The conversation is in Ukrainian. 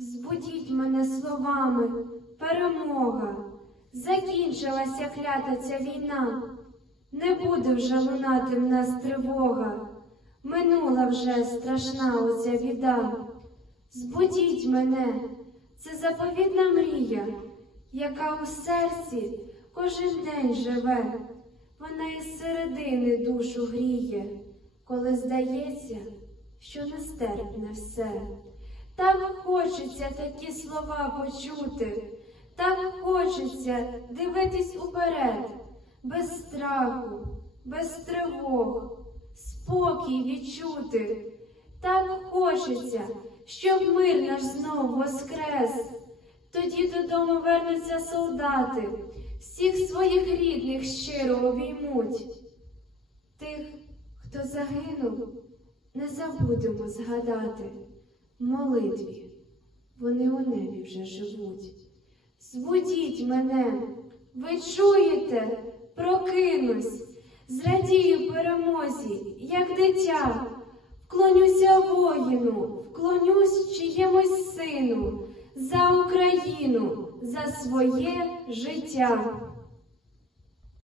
Збудіть мене словами, перемога. Закінчилася клята ця війна. Не буде вже лунати в нас тривога. Минула вже страшна оця біда. Збудіть мене, це заповідна мрія, яка у серці кожен день живе. Вона із середини душу гріє, коли здається, що нестерпне все. Так хочеться такі слова почути, так хочеться дивитись уперед, без страху, без тривог, спокій відчути. Так хочеться, щоб мир наш знов воскрес. Тоді додому вернуться солдати, всіх своїх рідних щиро обіймуть. Тих, хто загинув, не забудемо згадати. Молитві. Вони у небі вже живуть. Збудіть мене, ви чуєте, прокинусь, зрадію перемозі, як дитя, вклонюся воїну, вклонюсь чиємусь сину, за Україну, за своє життя.